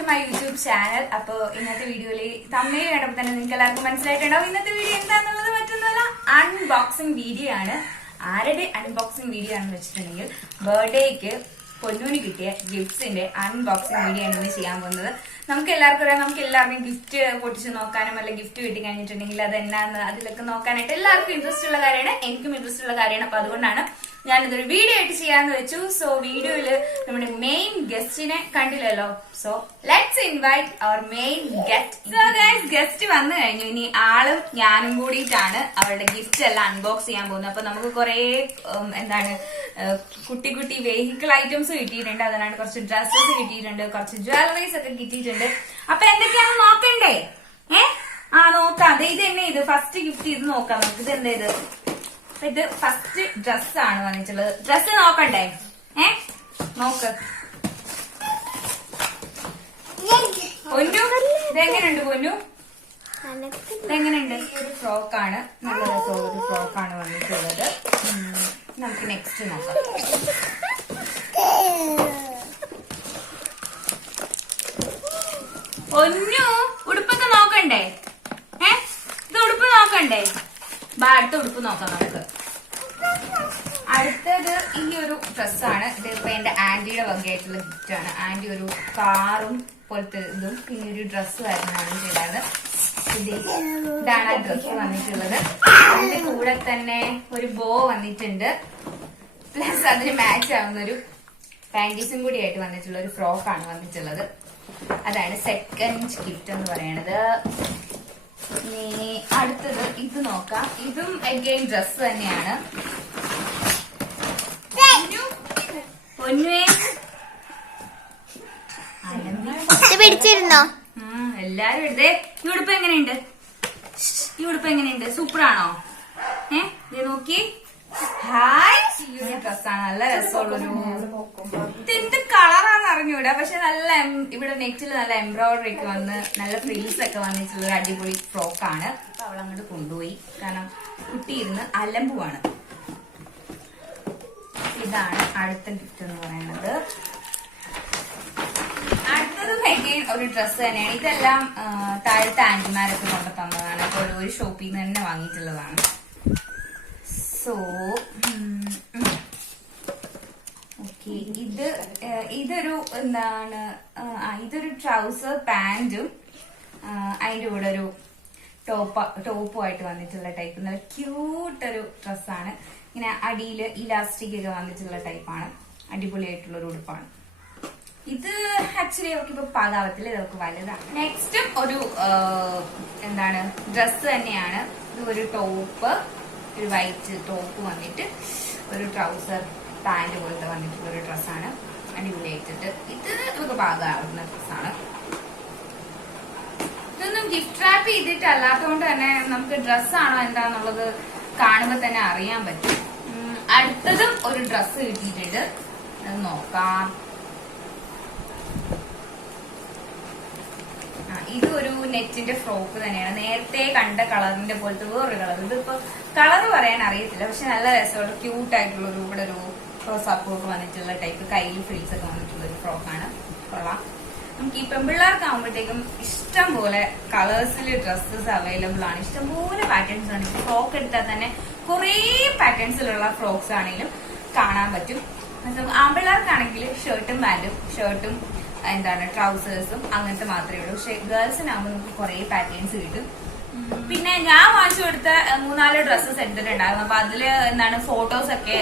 To my YouTube channel അപ്പൊ ഇന്നത്തെ വീഡിയോയിൽ തമ്മിൽ കണ്ടപ്പോൾ തന്നെ നിങ്ങൾക്ക് എല്ലാവർക്കും മനസ്സിലായിട്ടുണ്ടാവും. ഇന്നത്തെ വീഡിയോ എന്താണെന്നുള്ളത് മറ്റൊന്നുമല്ല അൺബോക്സിംഗ് വീഡിയോ ആണ്. ആരുടെ അൺബോക്സിംഗ് വീഡിയോ ആണെന്ന് വെച്ചിട്ടുണ്ടെങ്കിൽ ബർത്ത്ഡേക്ക് പൊന്നൂന് കിട്ടിയ ഗിഫ്റ്റ്സിന്റെ അൺബോക്സിംഗ് വീഡിയോ ആണ് ഇന്ന് ചെയ്യാൻ പോകുന്നത്. നമുക്ക് എല്ലാവർക്കും അറിയാം നമുക്ക് എല്ലാവർക്കും ഗിഫ്റ്റ് പൊട്ടിച്ച് നോക്കാനും അല്ല ഗിഫ്റ്റ് കിട്ടി കഴിഞ്ഞിട്ടുണ്ടെങ്കിൽ അത് എന്നാന്ന് അതിലൊക്കെ നോക്കാനായിട്ട് എല്ലാവർക്കും ഇൻട്രസ്റ്റ് ഉള്ള കാര്യമാണ്. എനിക്കും ഇൻട്രസ്റ്റ് ഉള്ള കാര്യമാണ്. അപ്പൊ അതുകൊണ്ടാണ് ഞാനിതൊരു വീഡിയോ ആയിട്ട് ചെയ്യാന്ന് വെച്ചു. സോ വീഡിയോയിൽ നമ്മുടെ മെയിൻ ഗസ്റ്റിനെ കണ്ടില്ലല്ലോ. So let's invite our main guest so guys guest വന്നു കഴിഞ്ഞു. ഇനി ആളും ഞാനും കൂടിയിട്ടാണ് അവരുടെ ഗിഫ്റ്റ് എല്ലാം അൺബോക്സ് ചെയ്യാൻ പോകുന്നത്. അപ്പൊ നമുക്ക് കുറെ എന്താണ് കുട്ടി കുട്ടി വെഹിക്കിൾ ഐറ്റംസ് കിട്ടിയിട്ടുണ്ട്. അതിനാണ് കുറച്ച് ഡ്രസ്സസ് കിട്ടിയിട്ടുണ്ട്. കുറച്ച് ജ്വല്ലറീസ് ഒക്കെ കിട്ടിയിട്ടുണ്ട്. അപ്പൊ എന്തൊക്കെയാണ് നോക്കണ്ടേ? ഏ? ആ നോക്കാം. ഇത് തന്നെ ഇത്. ഫസ്റ്റ് ഗിഫ്റ്റ് ഇത് നോക്കാം. നമുക്ക് ഇത് എന്താ ഇത്? ഇത് ഫസ്റ്റ് ഡ്രസ്സാണ് വന്നിട്ടുള്ളത് ഡ്രസ് നോക്കണ്ടേ? ഏ? നോക്ക്. പൊന്നു ഇതെങ്ങനെയുണ്ട് പൊന്നു? ഇതെങ്ങനെയുണ്ട് ഒരു ഫ്രോക്കാണ് നല്ല രസമുള്ള ഒരു ഫ്രോക്കാണ് വന്നിട്ടുള്ളത് നമുക്ക് നെക്സ്റ്റ് നോക്കാം. പൊന്നു ഉടുപ്പൊക്കെ നോക്കണ്ടേ? ഏ? ഇത് ഉടുപ്പ് നോക്കണ്ടേ? ബാ ഉടുപ്പ് നോക്കാം നമുക്ക്. അടുത്തത് ഈ ഒരു ഡ്രസ്സാണ് ഇത് ഇപ്പൊ എന്റെ ആന്റിയുടെ വകയായിട്ടുള്ള ഗിഫ്റ്റ് ആണ്. ആന്റി ഒരു കാറും പോലത്തെ ഇതും ഈ ഒരു ഡ്രസ്സും ആയിരുന്നു വാങ്ങിയിട്ടുണ്ടായത് ഇത് ഇതാണ് ആ ഡ്രസ്സ് വന്നിട്ടുള്ളത്. അതിന്റെ കൂടെ തന്നെ ഒരു ബോ വന്നിട്ടുണ്ട്. പ്ലസ് അതിന് മാച്ച് ആവുന്ന ഒരു പാന്റീസും കൂടി ആയിട്ട് വന്നിട്ടുള്ള ഒരു ഫ്രോക്കാണ് വന്നിട്ടുള്ളത്. അതാണ് സെക്കൻഡ് ഗിഫ്റ്റ് എന്ന് പറയണത്. അടുത്തത് ഇത് നോക്കാം. ഇതും അഗെയിൻ ഡ്രസ് തന്നെയാണ്. ഉം, എല്ലാരും എടുത്തേ ഈ എങ്ങനെയുണ്ട്? ഈ എങ്ങനെയുണ്ട്? സൂപ്പറാണോ? ഏ നോക്കി. ഹായ് ഡ്രസ്സാണ് നല്ല രസമുള്ളൊരു കളറാന്ന് അറിഞ്ഞൂടാ. പക്ഷെ നല്ല ഇവിടെ നെറ്റിൽ നല്ല എംബ്രോയിഡറി ഒക്കെ വന്ന് നല്ല ഫ്രീൽസ് ഒക്കെ വന്നിട്ടുള്ള അടിപൊളി ഫ്രോക്കാണ് അപ്പൊ അവൾ അങ്ങോട്ട് കൊണ്ടുപോയി. കാരണം കുട്ടി ഇരുന്ന് അലമ്പുവാണ്. ഇതാണ് അടുത്ത ഗിഫ്റ്റ് എന്ന് പറയുന്നത്. അടുത്തത് again ഒരു ഡ്രസ്സ് തന്നെയാണ്. ഇതെല്ലാം താഴത്തെ ആന്റിമാരൊക്കെ കൊണ്ട് തന്നതാണ്. അപ്പോൾ ഒരു- ഷോപ്പിൽ നിന്ന് തന്നെ വാങ്ങിയിട്ടുള്ളതാണ്. സോ ഓക്കെ ഇത് ഇതൊരു എന്താണ് ഇതൊരു ട്രൗസർ പാന്റും അതിന്റെ കൂടെ ഒരു ടോപ്പ് ടോപ്പും ആയിട്ട് വന്നിട്ടുള്ള ടൈപ്പ് നല്ല ക്യൂട്ട് ഒരു ഡ്രസ്സാണ് ഇങ്ങനെ അടിയിൽ ഇലാസ്റ്റിക് ഒക്കെ വന്നിട്ടുള്ള ടൈപ്പാണ് അടിപൊളിയായിട്ടുള്ള ഒരു ഉടുപ്പാണ്. ഇത് ആക്ച്വലി നമുക്ക് ഇപ്പൊ പാകാവത്തില്ല നമുക്ക് വലുതാണ്. നെക്സ്റ്റ് ഒരു എന്താണ് ഡ്രസ്സ് തന്നെയാണ്. ഇത് ഒരു ടോപ്പ് ഒരു വൈറ്റ് ടോപ്പ് വന്നിട്ട് ഒരു ട്രൗസർ പാന്റ് പോലത്തെ വന്നിട്ടുള്ള ഒരു ഡ്രസ്സാണ് അടിപൊളിയായിട്ടിട്ട് ഇത് നമുക്ക് പാകാവുന്ന ഡ്രസ്സാണ് ഇതൊന്നും ഗിഫ്റ്റ് റാപ്പ് ചെയ്തിട്ട് അല്ലാത്തതുകൊണ്ട് തന്നെ നമുക്ക് ഡ്രസ്സാണോ എന്താന്നുള്ളത് കാണുമ്പോൾ തന്നെ അറിയാൻ പറ്റും. അടുത്തതും ഒരു ഡ്രസ്സ് കിട്ടിയിട്ടുണ്ട്. നോക്കാം. ഇത് ഒരു നെറ്റിന്റെ ഫ്രോക്ക് തന്നെയാണ്. നേരത്തെ കണ്ട കളറിന്റെ പോലത്തെ വേറൊരു കളർ. ഇതിപ്പോ കളർ പറയാൻ അറിയത്തില്ല പക്ഷെ നല്ല രസമുള്ള ക്യൂട്ട് ആയിട്ടുള്ള ഒരു ഇവിടെ ഒരു സപ്പോർട്ട് വന്നിട്ടുള്ള ടൈപ്പ് കയ്യിൽ ഫ്രീസ് ഒക്കെ വന്നിട്ടുള്ള ഒരു ഫ്രോക്കാണ് കൊള്ളാം. നമുക്ക് ഈ പെമ്പിള്ളേർക്ക് ആകുമ്പോഴത്തേക്കും ഇഷ്ടം പോലെ കളേഴ്സിൽ ഡ്രസ്സസ് അവൈലബിൾ ആണ്. ഇഷ്ടം പോലെ പാറ്റേൺസ് ആണ്. ഫ്രോക്ക് എടുത്താൽ തന്നെ കുറേ പാറ്റേൺസിലുള്ള ഫ്രോക്സ് ആണെങ്കിലും കാണാൻ പറ്റും. ആമ്പിള്ളേർക്കാണെങ്കിൽ ഷർട്ടും പാന്റും ഷർട്ടും എന്താണ് ട്രൗസേഴ്സും അങ്ങനത്തെ മാത്രമേ ഉള്ളൂ. പക്ഷെ ഗേൾസിനാകുമ്പോൾ നമുക്ക് കുറെ പാറ്റേൺസ് കിട്ടും. പിന്നെ ഞാൻ വാങ്ങിച്ചു കൊടുത്ത മൂന്നാൽ ഡ്രസ്സസ് എടുത്തിട്ടുണ്ടായിരുന്നു. അപ്പൊ അതിൽ എന്താണ് ഫോട്ടോസ് ഒക്കെ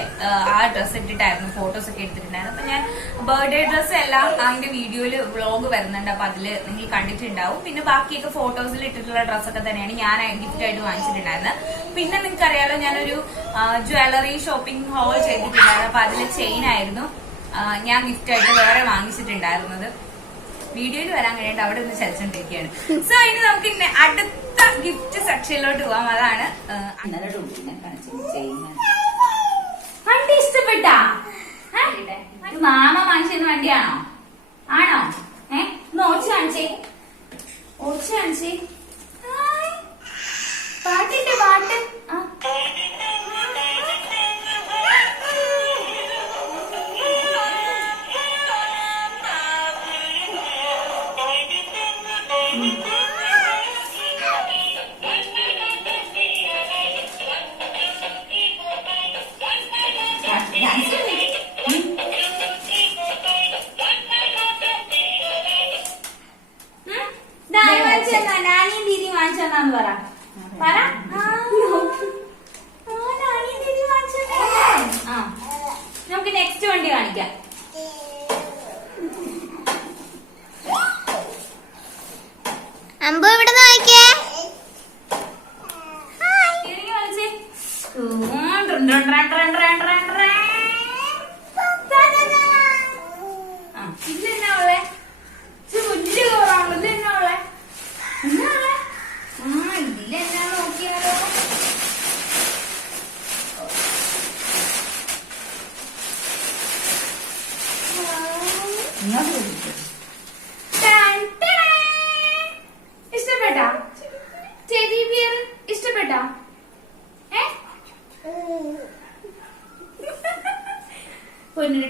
ആ ഡ്രസ്സ് ഇട്ടിട്ടായിരുന്നു ഫോട്ടോസ് ഒക്കെ എടുത്തിട്ടുണ്ടായിരുന്നു അപ്പൊ ഞാൻ ബർത്ത്ഡേ ഡ്രസ്സ് എല്ലാം അതിന്റെ വീഡിയോയിൽ വ്ളോഗ് വരുന്നുണ്ട്. അപ്പൊ അതിൽ നിങ്ങൾ കണ്ടിട്ടുണ്ടാവും. പിന്നെ ബാക്കിയൊക്കെ ഫോട്ടോസിൽ ഇട്ടിട്ടുള്ള ഡ്രസ്സൊക്കെ തന്നെയാണ് ഞാൻ ഗിഫ്റ്റ് ആയിട്ട് വാങ്ങിച്ചിട്ടുണ്ടായിരുന്നത്. പിന്നെ നിങ്ങൾക്ക് അറിയാലോ ഞാനൊരു ജ്വല്ലറി ഷോപ്പിംഗ് ഹോൾ ചെയ്തിട്ടുണ്ടായിരുന്നു. അപ്പൊ അതിൽ ചെയിൻ ആയിരുന്നു. ഞാൻ ഗിഫ്റ്റ് ആയിട്ട് വേറെ വാങ്ങിച്ചിട്ടുണ്ടായിരുന്നത്. വീഡിയോയിൽ വരാൻ കഴിയാണ്ട് അവിടെ ഒന്ന് ചലിച്ചോണ്ടിരിക്കുകയാണ് സോ ഇനി നമുക്ക് അടുത്ത ഗിഫ്റ്റ് സെക്ഷനിലോട്ട് പോവാം. അതാണ് വണ്ടി ഇഷ്ടപ്പെട്ടാ? മാമ വാങ്ങിച്ചിരുന്ന വണ്ടിയാണോ? ആണോ? ഏ? ഒന്ന് ഓടിച്ചു കാണിച്ചേ. ഓടിച്ചു കാണിച്ചേ. പാട്ടിന്റെ പാട്ട്? പറ. നമുക്ക് നെക്സ്റ്റ് വണ്ടി കാണിക്കാം. അമ്പു ഇവിടെ നോക്കിയേ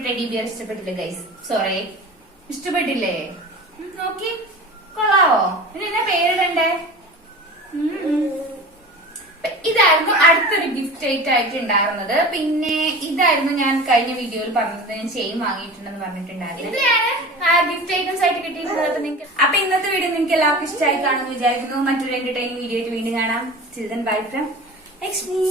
ടെഡി ബിയർ ഇഷ്ടപ്പെട്ടില്ല ഗൈസ് സോറി ഇഷ്ടപ്പെട്ടില്ലേ? നോക്കി. കൊള്ളാവോ? ഇനി എന്നാ പേരിടണ്ടേ ഇതായിരുന്നു അടുത്തൊരു ഗിഫ്റ്റ് ഐറ്റം ആയിട്ട് ഉണ്ടായിരുന്നത് പിന്നെ ഇതായിരുന്നു ഞാൻ കഴിഞ്ഞ വീഡിയോയിൽ പറഞ്ഞത് ഞാൻ ചെയിൻ വാങ്ങിയിട്ടുണ്ടെന്ന് പറഞ്ഞിട്ടുണ്ടായിരുന്നു. ഗിഫ്റ്റ് ഐറ്റംസ് ആയിട്ട് കിട്ടിയിട്ടുള്ളത് നിങ്ങൾക്ക്. അപ്പൊ ഇന്നത്തെ വീഡിയോ നിങ്ങൾക്ക് എല്ലാവർക്കും ഇഷ്ടമായി കാണുമെന്ന് വിചാരിക്കുന്നു. മറ്റൊരു എന്റർടൈനിങ് വീഡിയോ ആയിട്ട് വീണ്ടും കാണാം. Children bye from Lakshmi